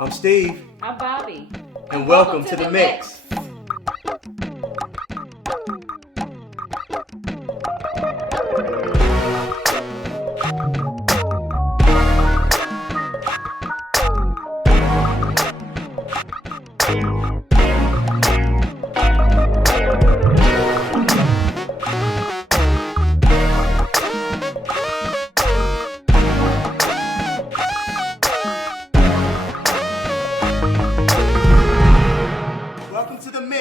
I'm Steve. I'm Bobby. And welcome to the Mix.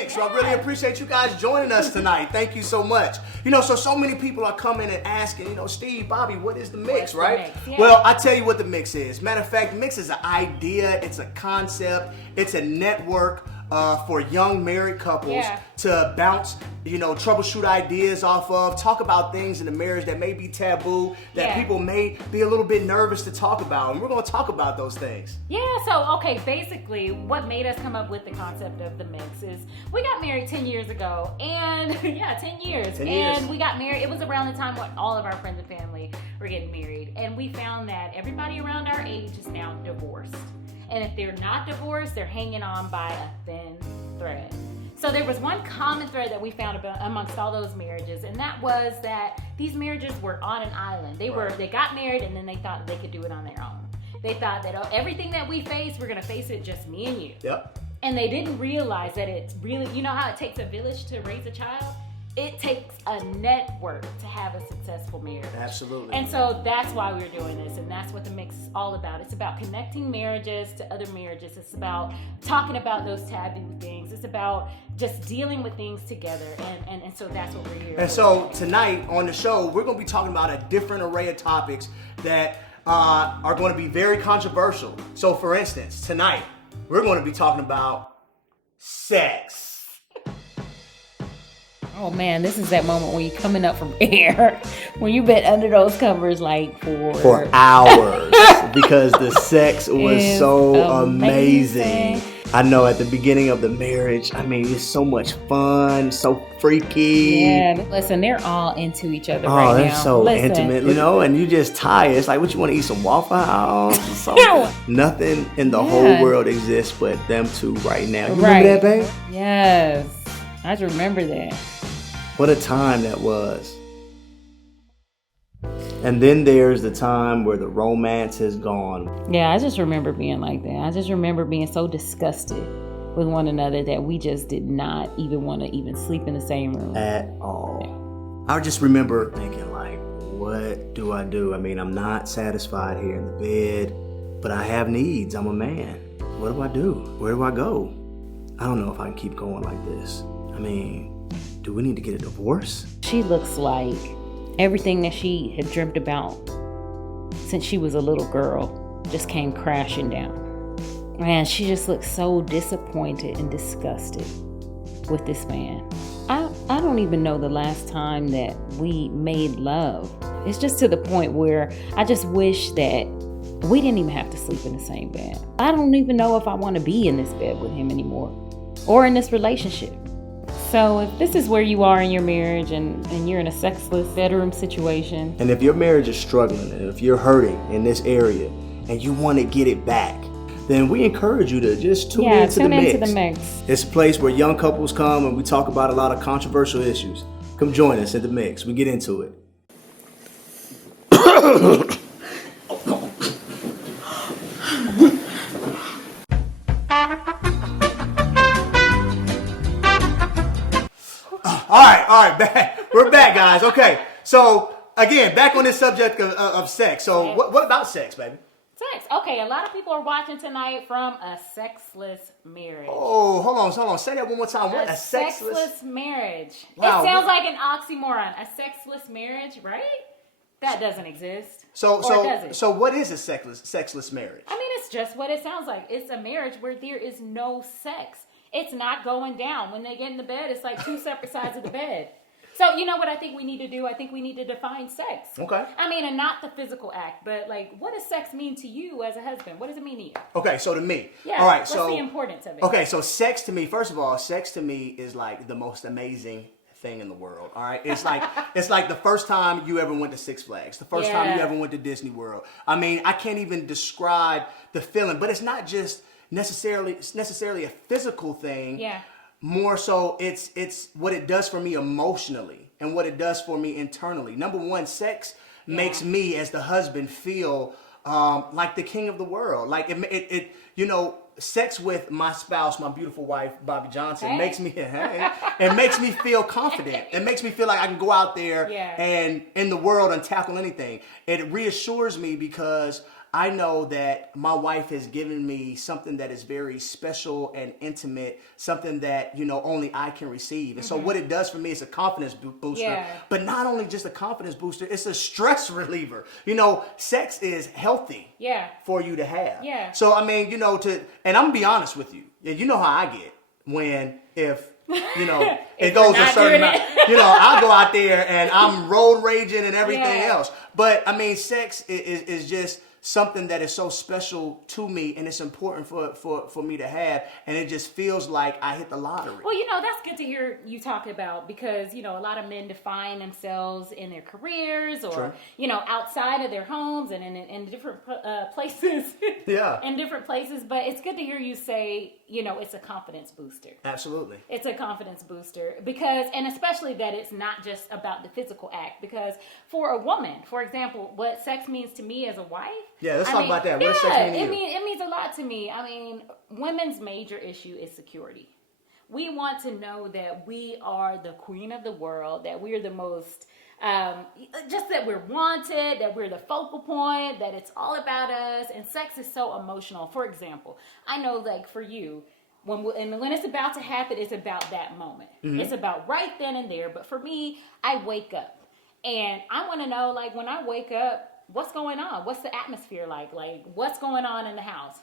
So I really appreciate you guys joining us tonight. Thank you so much. So many people are coming and asking, Steve, Bobby, what is the mix, right? The mix? Yeah. Well, I tell you what the mix is. Matter of fact, the mix is an idea, it's a concept, it's a network for young married couples to bounce, troubleshoot ideas off of, talk about things in the marriage that may be taboo, that people may be a little bit nervous to talk about. And we're going to talk about those things. Basically, what made us come up with the concept of the mix is we got married 10 years ago. And 10 years. And we got married. It was around the time when all of our friends and family were getting married. And we found that everybody around our age is now divorced. And if they're not divorced, they're hanging on by a thin thread. So there was one common thread that we found amongst all those marriages, and that was that these marriages were on an island. They got married, and then they thought they could do it on their own. They thought that everything that we face, we're gonna face it just me and you. Yep. And they didn't realize that it's really, you know how it takes a village to raise a child? It takes a network to have a successful marriage. Absolutely. And so that's why we're doing this, and that's what the mix is all about. It's about connecting marriages to other marriages. It's about talking about those taboo things. It's about just dealing with things together, and so that's what we're here for. And so tonight on the show, we're going to be talking about a different array of topics that are going to be very controversial. So for instance, tonight, we're going to be talking about sex. Oh man, this is that moment when you're coming up from air, when you've been under those covers like for hours because the sex was so amazing. I know at the beginning of the marriage, it's so much fun, so freaky. Yeah, listen, they're all into each other right now. Oh, they're so intimate, and you just tired. It's like, what, you want to eat some Waffle House or something? Nothing in the whole world exists but them two right now. You remember that, babe? Yes, I just remember that. What a time that was. And then there's the time where the romance is gone. Yeah, I just remember being like that. I just remember being so disgusted with one another that we just did not even want to even sleep in the same room. At all. I just remember thinking, like, what do I do? I'm not satisfied here in the bed, but I have needs. I'm a man. What do I do? Where do I go? I don't know if I can keep going like this. Do we need to get a divorce? She looks like everything that she had dreamt about since she was a little girl just came crashing down. Man, she just looks so disappointed and disgusted with this man. I don't even know the last time that we made love. It's just to the point where I just wish that we didn't even have to sleep in the same bed. I don't even know if I want to be in this bed with him anymore or in this relationship. So if this is where you are in your marriage and you're in a sexless bedroom situation. And if your marriage is struggling, and if you're hurting in this area and you want to get it back, then we encourage you to just tune into the mix. It's a place where young couples come and we talk about a lot of controversial issues. Come join us at the mix. We get into it. All right, back. We're back, guys. Okay, so again, back on this subject of sex. So what about sex, baby? Sex. Okay, a lot of people are watching tonight from a sexless marriage. Oh, hold on. Say that one more time. What? A sexless marriage. Wow. It sounds like an oxymoron. A sexless marriage, right? That doesn't exist. So does it? So what is a sexless marriage? It's just what it sounds like. It's a marriage where there is no sex. It's not going down. When they get in the bed, it's like two separate sides of the bed. So you know what I think we need to do? I think we need to define sex. Okay. And not the physical act, but like, what does sex mean to you as a husband? What does it mean to you? Okay, so to me. Yeah. All right. What's the importance of it? Okay, so sex to me, first of all, sex to me is like the most amazing thing in the world. All right, it's like the first time you ever went to Six Flags, the first time you ever went to Disney World. I can't even describe the feeling, but it's not just necessarily a physical thing. Yeah. More so, it's what it does for me emotionally and what it does for me internally. Number one, sex makes me as the husband feel like the king of the world. Like it sex with my spouse, my beautiful wife, Bobby Johnson, makes me it makes me feel confident. It makes me feel like I can go out there and in the world and tackle anything. It reassures me because I know that my wife has given me something that is very special and intimate, something that, only I can receive. And so what it does for me is a confidence booster, but not only just a confidence booster, it's a stress reliever. Sex is healthy for you to have. Yeah. So, I mean, and I'm going to be honest with you. You know how I get if it goes a certain amount. I'll go out there and I'm road raging and everything else. But, I mean, sex is just something that is so special to me, and it's important for me to have, and it just feels like I hit the lottery. Well, that's good to hear you talk about, because a lot of men define themselves in their careers or outside of their homes and in different places. In different places. But it's good to hear you say it's a confidence booster. Absolutely, it's a confidence booster, because, and especially that it's not just about the physical act, because for a woman, for example, what sex means to me as a wife. Yeah, let's talk about that. What does sex mean to you? It means a lot to me. I mean, women's major issue is security. We want to know that we are the queen of the world, that we're the most, just that we're wanted, that we're the focal point, that it's all about us. And sex is so emotional. For example, I know, like, for you, when it's about to happen, it's about that moment. Mm-hmm. It's about right then and there. But for me, I wake up and I want to know, like, when I wake up, what's going on? What's the atmosphere like? Like, what's going on in the house?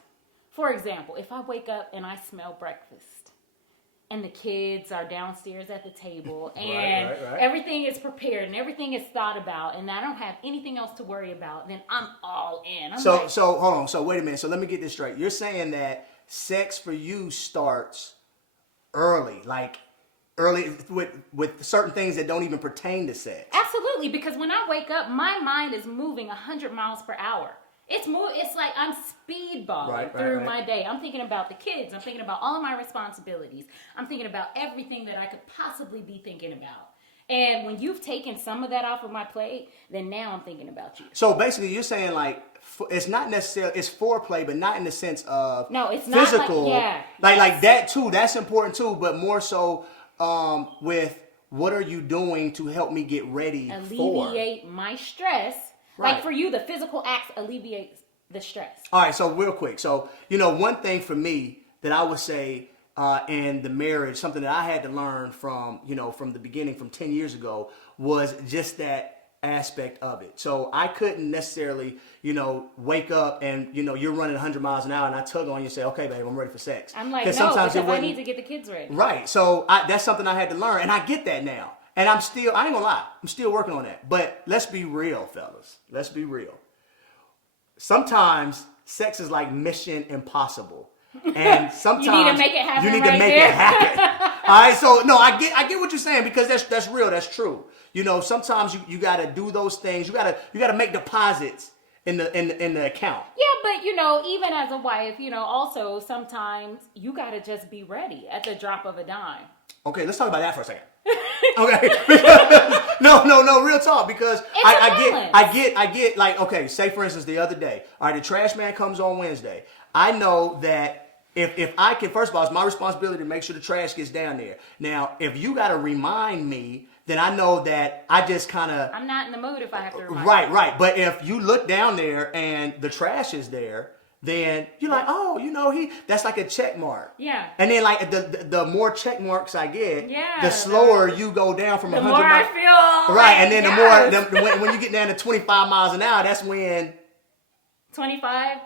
For example, if I wake up and I smell breakfast and the kids are downstairs at the table and everything is prepared and everything is thought about and I don't have anything else to worry about, then I'm all in. So hold on. So wait a minute. So let me get this straight. You're saying that sex for you starts early, with certain things that don't even pertain to sex. Absolutely, because when I wake up, my mind is moving 100 miles per hour. It's like I'm speedballing through my day. I'm thinking about the kids. I'm thinking about all of my responsibilities. I'm thinking about everything that I could possibly be thinking about. And when you've taken some of that off of my plate, then now I'm thinking about you. So basically, you're saying, like, it's not necessarily, it's foreplay, but not in the sense of it's physical. Not like that too. That's important too, but more so with what are you doing to help me get ready alleviate my stress. Right. Like for you, the physical acts alleviates the stress. All right, so real quick. So, one thing for me that I would say in the marriage, something that I had to learn from the beginning, from 10 years ago, was just that aspect of it. So I couldn't necessarily, wake up and, you're running 100 miles an hour and I tug on you and say, okay, babe, I'm ready for sex. I'm like, no, because I need to get the kids ready. Right. So that's something I had to learn, and I get that now. And I ain't gonna lie, I'm still working on that. But let's be real, fellas. Let's be real. Sometimes sex is like Mission Impossible. And sometimes you need to make it happen. It happen. All right, so no, I get what you're saying, because that's real, that's true. Sometimes you gotta do those things. You gotta make deposits in the account. Yeah, but even as a wife, also sometimes you gotta just be ready at the drop of a dime. Okay, let's talk about that for a second. Okay, no, real talk, because I get like, okay, say for instance the other day, all right, the trash man comes on Wednesday. I know that if I can, first of all, it's my responsibility to make sure the trash gets down there. Now, if you got to remind me, then I know that I just kind of, I'm not in the mood if I have to remind you. Right. But if you look down there and the trash is there, then you're like, oh, that's like a check mark. Yeah. And then like the more check marks I get, the slower you go down from 100 miles. The more I feel. Right, and then the more, when you get down to 25 miles an hour, that's when. 25?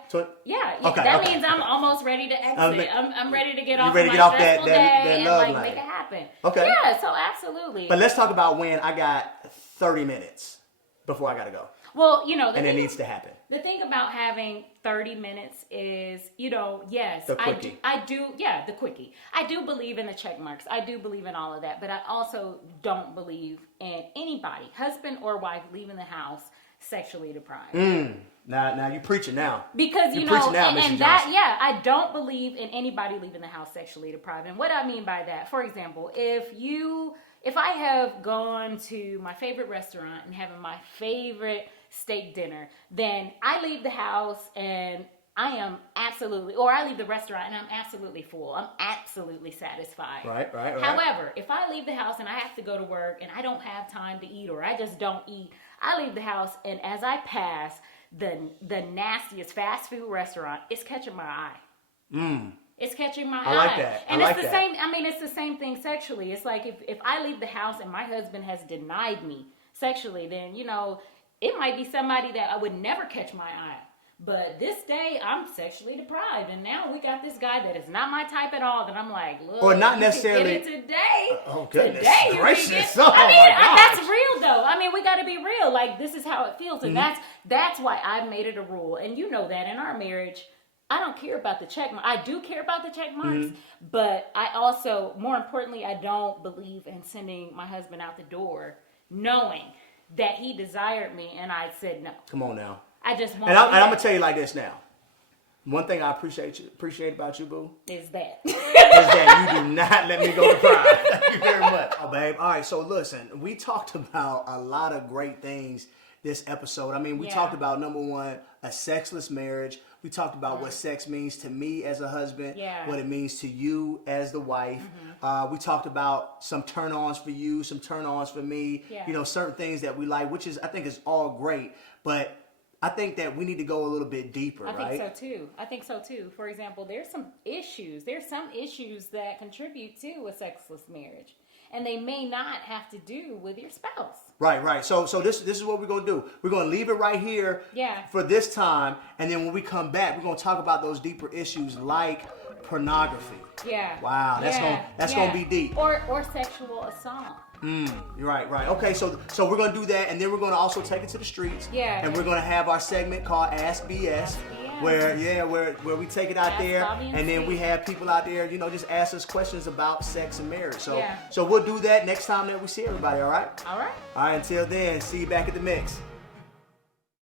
Yeah. Okay, that means I'm almost ready to exit. I'm ready to get off my stressful day that and love make it happen. Okay. Yeah, so absolutely. But let's talk about when I got 30 minutes before I got to go. Well, and it needs to happen. The thing about having 30 minutes is, yes, the quickie. I do, the quickie. I do believe in the check marks. I do believe in all of that, but I also don't believe in anybody, husband or wife, leaving the house sexually deprived. Now you preaching now. Because, you know, and that, I don't believe in anybody leaving the house sexually deprived. And what I mean by that, for example, if I have gone to my favorite restaurant and having my favorite steak dinner, then I leave the house and I am absolutely, or I leave the restaurant and I'm absolutely full. I'm absolutely satisfied. Right. However, if I leave the house and I have to go to work and I don't have time to eat, or I just don't eat, I leave the house and as I pass the nastiest fast food restaurant, it's catching my eye. It's catching my eye. I like that. And it's the same, I mean, it's the same thing sexually. It's like if I leave the house and my husband has denied me sexually, then, you know, it might be somebody that I would never catch my eye. But this day, I'm sexually deprived, and now we got this guy that is not my type at all. That I'm like, look, or not necessarily you can get it today. Oh goodness today gracious! That's real though. I mean, we got to be real. Like this is how it feels, and that's why I've made it a rule. And you know that in our marriage, I don't care about the check mark. I do care about the check marks, but I also, more importantly, I don't believe in sending my husband out the door knowing that he desired me, and I said no. Come on now. I just want. And I'm gonna tell you like this now. One thing I appreciate about you, boo, is that you do not let me go to pride. Thank you very much, oh babe. All right, so listen, we talked about a lot of great things this episode. I mean, we talked about, number one, a sexless marriage. We talked about what sex means to me as a husband, what it means to you as the wife. We talked about some turn-ons for you, some turn-ons for me. You know, certain things that we like, which is, I think, is all great, but I think that we need to go a little bit deeper, right? I think so too. For example, there's some issues that contribute to a sexless marriage, and they may not have to do with your spouse. Right. So this is what we're gonna do. We're gonna leave it right here for this time, and then when we come back, we're gonna talk about those deeper issues like pornography. Wow, that's gonna be deep. Or sexual assault. You're right. Okay, so we're gonna do that, and then we're gonna also take it to the streets. And we're gonna have our segment called Ask BS, where we take it out there, and then we have people out there, you know, just ask us questions about sex and marriage. So we'll do that next time that we see everybody. All right. Until then, see you back at the mix.